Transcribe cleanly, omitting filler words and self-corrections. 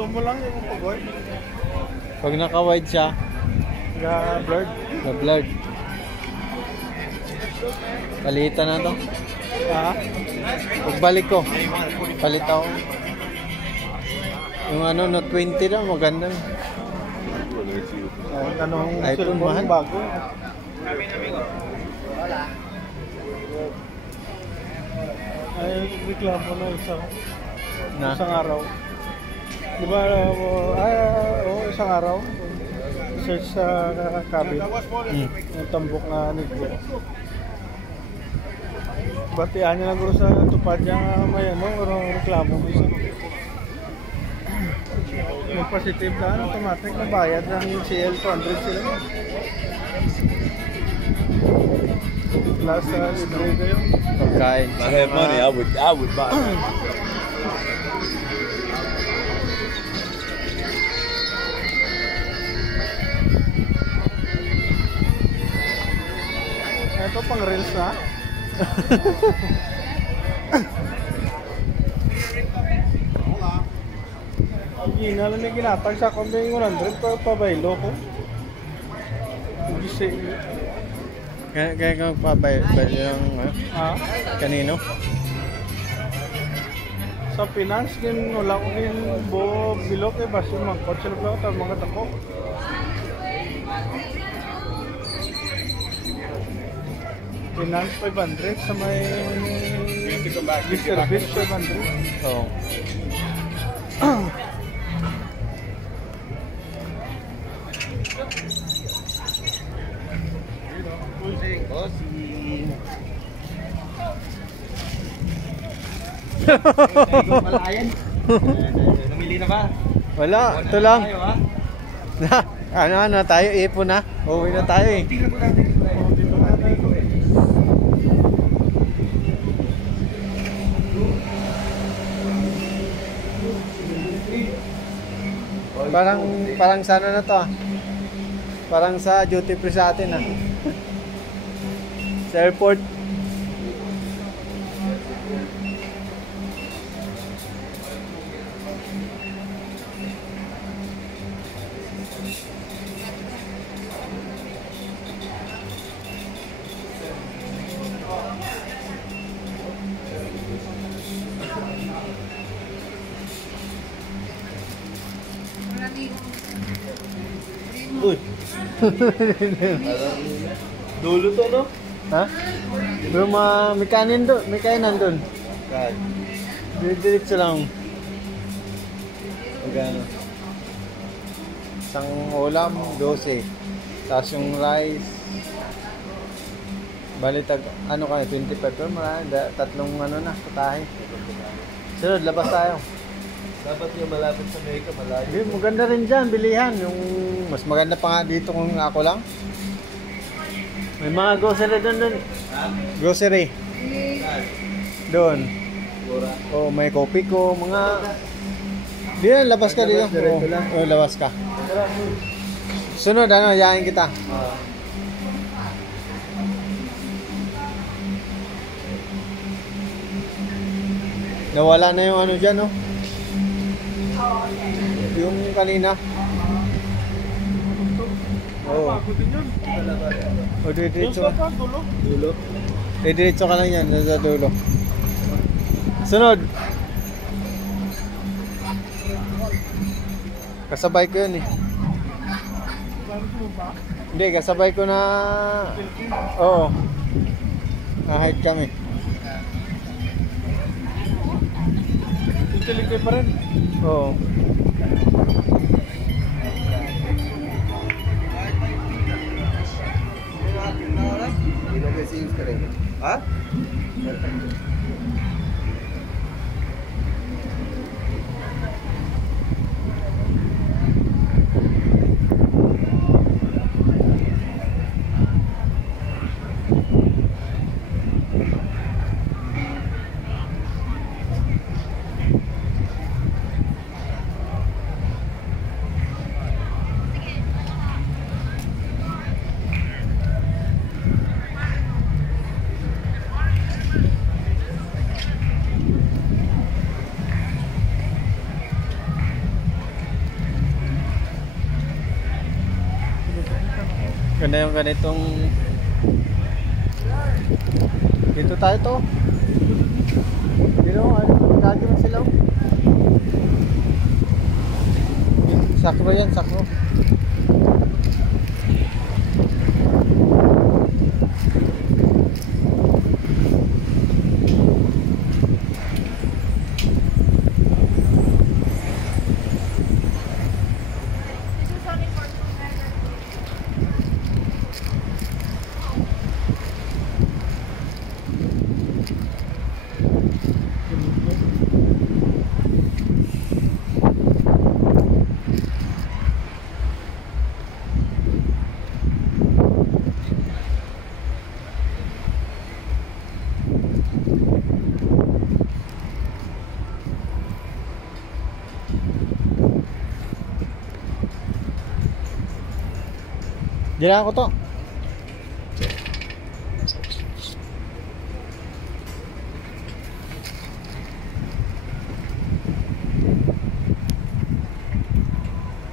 Sumo lang yung pag-wide. Pag naka-wide siya, Blurred. na-blurred. Palitan na to. Ha? Pagbalik ko, palit ako. Yung ano, Note 20 na, maganda. Anong iPhone cellphone mahal. bago? Ay, reklamo na isang araw. Di ba, isang araw. Search sa cabin. Yung tambok na nito. Batihan niya na guro sa tupad niya may reklamo mo isa. May positive na automatic na bayad ng CL 200 sila. Plus libre kayo. Pagkain. If I had money, I would buy it. Ito pang reels na. Gina lang na ginatag sa akong 100 pa baylo ko. Gisi. Kaya kang pabay yung Ha? kanino? Sa finance din wala ko din bilo kay basta magkot sila lang ta mga tako. Finance 500 sa may gift service 500. Oo. Namili na ba? Wala, ito lang. Ano tayo, ipon na. Uwi na tayo eh. Tingnan mo natin. Parang sana na to ah. Parang sa duty free sa atin ah. Sa airport. Uy. Dulo to, no? Ha? Pero may kanin doon, may kainan doon. God. Diretso lang. Magkano? Isang ulam, 12. Tapos yung rice. Bali ano kayo, 25. Pero marami, tatlong putahe. Sunod, labas tayo. Dapat yung malapit sa Amerika, malayo. Hindi, maganda rin dyan, bilihan. Yung mas maganda pa nga dito kung ako lang. May mga grocery doon. Grocery. Doon. Oh, may kopi ko, mga... Diyan, labas ka dito. Oh, labas ka. Sunod, yayain kita. Nawala na yung dyan, no? Yung kanina. Oo. O, diretso ka. Dulo. Diretso ka lang yan, sa dulo. Sunod. Kasabay ko yun eh. Hindi, kasabay ko na... Oo. Nahide kami. Itilikay pa rin. Oo. Ha? maganda yung ganitong dito tayo to. Pero ano, lagi lang sila. Sakro yan, sakro. Diyan ako to.